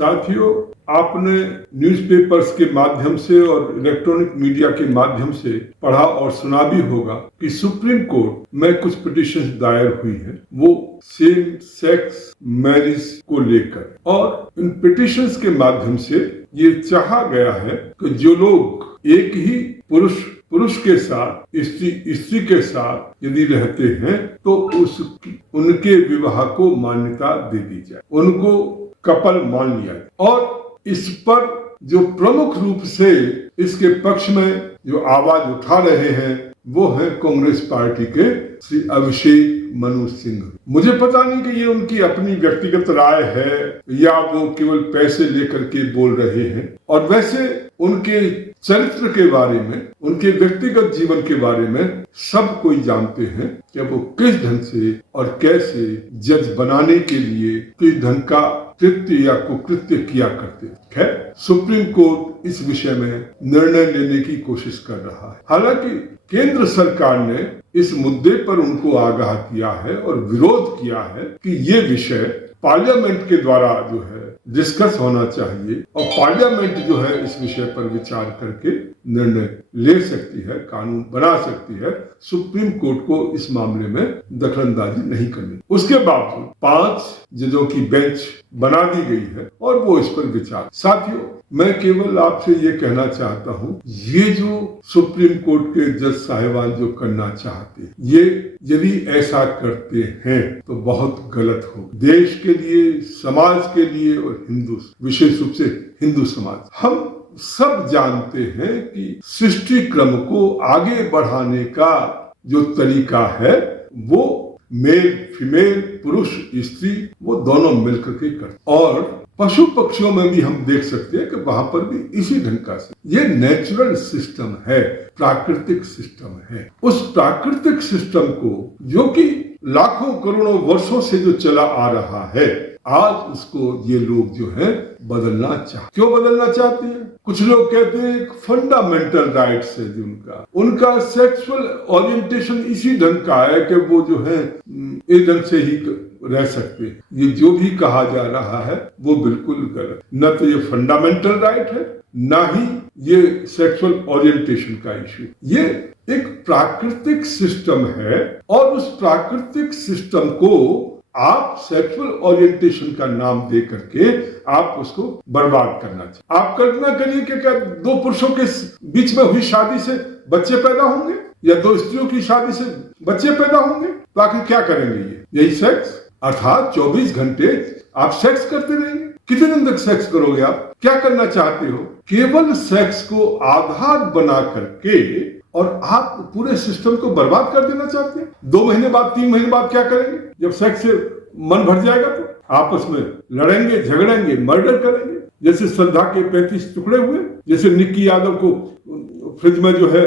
साथियों, आपने न्यूज़पेपर्स के माध्यम से और इलेक्ट्रॉनिक मीडिया के माध्यम से पढ़ा और सुना भी होगा कि सुप्रीम कोर्ट में कुछ पिटीशन दायर हुई है, वो सेम सेक्स मैरिज को लेकर। और इन पिटीशंस के माध्यम से ये चाहा गया है कि जो लोग एक ही पुरुष के साथ स्त्री के साथ यदि रहते हैं तो उनके विवाह को मान्यता दे दी जाए, उनको कपल मान लिया जाए। और इस पर जो प्रमुख रूप से इसके पक्ष में जो आवाज उठा रहे हैं वो है कांग्रेस पार्टी के श्री अभिषेक मनु सिंह। मुझे पता नहीं कि ये उनकी अपनी व्यक्तिगत राय है या वो केवल पैसे लेकर के बोल रहे हैं। और वैसे उनके चरित्र के बारे में, उनके व्यक्तिगत जीवन के बारे में सब कोई जानते हैं कि वो किस ढंग से और कैसे जज बनाने के लिए किस ढंग का कृत्य या कुकृत्य किया करते। खैर, सुप्रीम कोर्ट इस विषय में निर्णय लेने की कोशिश कर रहा है। हालांकि केंद्र सरकार ने इस मुद्दे पर उनको आगाह किया है और विरोध किया है कि ये विषय पार्लियामेंट के द्वारा जो है डिस्कस होना चाहिए और पार्लियामेंट जो है इस विषय पर विचार करके निर्णय ले सकती है, कानून बना सकती है। सुप्रीम कोर्ट को इस मामले में दखलंदाजी नहीं करनी। उसके बावजूद 5 जजों की बेंच बना दी गई है और वो इस पर विचार। साथियों, मैं केवल आपसे ये कहना चाहता हूँ, ये जो सुप्रीम कोर्ट के जज साहिबान जो करना चाहते हैं, ये यदि ऐसा करते हैं तो बहुत गलत हो देश के लिए, समाज के लिए और विशेष रूप से हिंदू समाज। हम सब जानते हैं कि सृष्टि क्रम को आगे बढ़ाने का जो तरीका है वो मेल फीमेल, पुरुष स्त्री, वो दोनों मिलकर के करते। और पशु पक्षियों में भी हम देख सकते हैं कि वहां पर भी इसी ढंग का ये नेचुरल सिस्टम है, प्राकृतिक सिस्टम है। उस प्राकृतिक सिस्टम को जो कि लाखों करोड़ों वर्षों से जो चला आ रहा है, आज उसको ये लोग जो है बदलना चाहते। क्यों बदलना चाहते हैं? कुछ लोग कहते हैं एक फंडामेंटल राइट्स है जो उनका सेक्सुअल ओरिएंटेशन इसी ढंग का है कि वो जो है एक ढंग से ही रह सकते हैं। ये जो भी कहा जा रहा है वो बिल्कुल गलत। न तो ये फंडामेंटल राइट है, ना ही ये सेक्सुअल ओरिएंटेशन का इश्यू। ये एक प्राकृतिक सिस्टम है और उस प्राकृतिक सिस्टम को आप सेक्सुअल ओरिएंटेशन का नाम दे करके आप उसको बर्बाद करना चाहिए। आप कल्पना करिए कि क्या 2 पुरुषों के बीच में हुई शादी से बच्चे पैदा होंगे या 2 स्त्रियों की शादी से बच्चे पैदा होंगे? तो आखिर क्या करेंगे? यही सेक्स, अर्थात 24 घंटे आप सेक्स करते रहेंगे। कितने दिन तक सेक्स करोगे? आप क्या करना चाहते हो? केवल सेक्स को आधार बना करके और आप पूरे सिस्टम को बर्बाद कर देना चाहते हैं। 2 महीने बाद, 3 महीने बाद क्या करेंगे? जब सेक्स से मन भर जाएगा तो आपस में लड़ेंगे, झगड़ेंगे, मर्डर करेंगे। जैसे श्रद्धा के 35 टुकड़े हुए, जैसे निक्की यादव को फ्रिज में जो है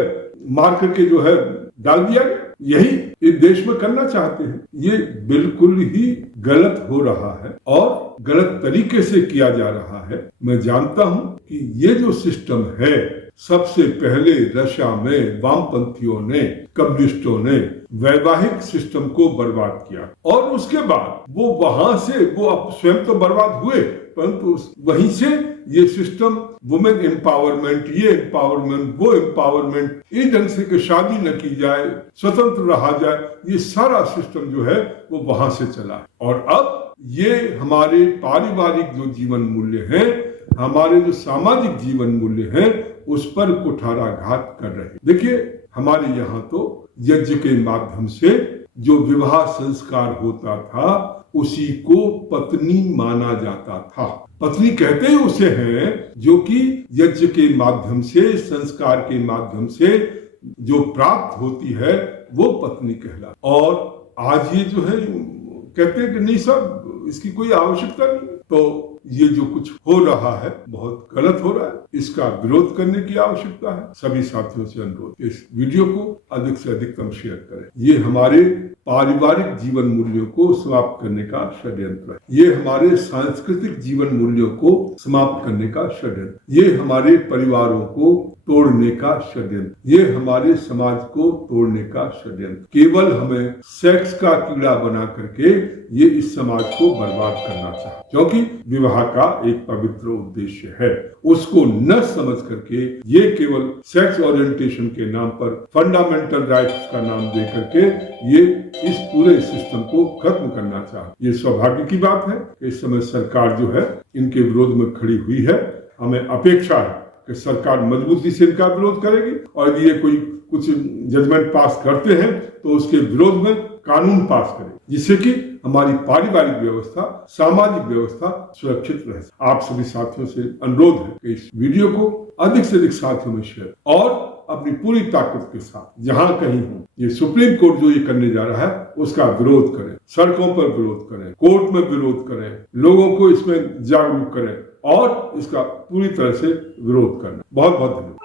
मार करके जो है डाल दिया गया, यही इस देश में करना चाहते हैं। ये बिल्कुल ही गलत हो रहा है और गलत तरीके से किया जा रहा है। मैं जानता हूं कि ये जो सिस्टम है, सबसे पहले रशिया में वामपंथियों ने, कम्युनिस्टों ने वैवाहिक सिस्टम को बर्बाद किया और उसके बाद वो वहां से वो अब स्वयं तो बर्बाद हुए, परंतु वहीं से ये सिस्टम वुमेन एम्पावरमेंट, ये एम्पावरमेंट, वो एम्पावरमेंट, इस ढंग से कि शादी न की जाए, स्वतंत्र रहा जाए, ये सारा सिस्टम जो है वो वहां से चला। और अब ये हमारे पारिवारिक जो जीवन मूल्य हैं, हमारे जो सामाजिक जीवन मूल्य हैं, उस पर कुठाराघात कर रहे। देखिए, हमारे यहाँ तो यज्ञ के माध्यम से जो विवाह संस्कार होता था उसी को पत्नी माना जाता था। पत्नी कहते ही उसे हैं जो कि यज्ञ के माध्यम से, संस्कार के माध्यम से जो प्राप्त होती है वो पत्नी कहला। और आज ये जो है कहते हैं कि नहीं साहब, इसकी कोई आवश्यकता नहीं। तो ये जो कुछ हो रहा है बहुत गलत हो रहा है, इसका विरोध करने की आवश्यकता है। सभी साथियों से अनुरोध, इस वीडियो को अधिक से अधिकतम शेयर करें। ये हमारे पारिवारिक जीवन मूल्यों को समाप्त करने का षड्यंत्र है। ये हमारे सांस्कृतिक जीवन मूल्यों को समाप्त करने का षड्यंत्र। ये हमारे परिवारों को तोड़ने का षड्यंत्र। ये हमारे समाज को तोड़ने का षड्यंत्र। केवल हमें सेक्स का कीड़ा बना करके ये इस समाज को बर्बाद करना चाहे, क्योंकि विवाह का एक पवित्र उद्देश्य है। उसको न समझ करके ये केवल सेक्स ओरिएंटेशन के नाम पर फंडामेंटल राइट्स का नाम दे करके ये इस पूरे सिस्टम को खत्म करना चाहे। ये सौभाग्य की बात है कि इस समय सरकार जो है इनके विरोध में खड़ी हुई है। हमें अपेक्षा है कि सरकार मजबूती से इनका विरोध करेगी और ये कोई कुछ जजमेंट पास करते हैं तो उसके विरोध में कानून पास करें, जिससे कि हमारी पारिवारिक व्यवस्था, सामाजिक व्यवस्था सुरक्षित रहे। आप सभी साथियों से अनुरोध है कि इस वीडियो को अधिक से अधिक साथियों में शेयर और अपनी पूरी ताकत के साथ जहां कहीं हो ये सुप्रीम कोर्ट जो ये करने जा रहा है उसका विरोध करें, सड़कों पर विरोध करें, कोर्ट में विरोध करें, लोगों को इसमें जागरूक करें और इसका पूरी तरह से विरोध करना। बहुत बहुत धन्यवाद।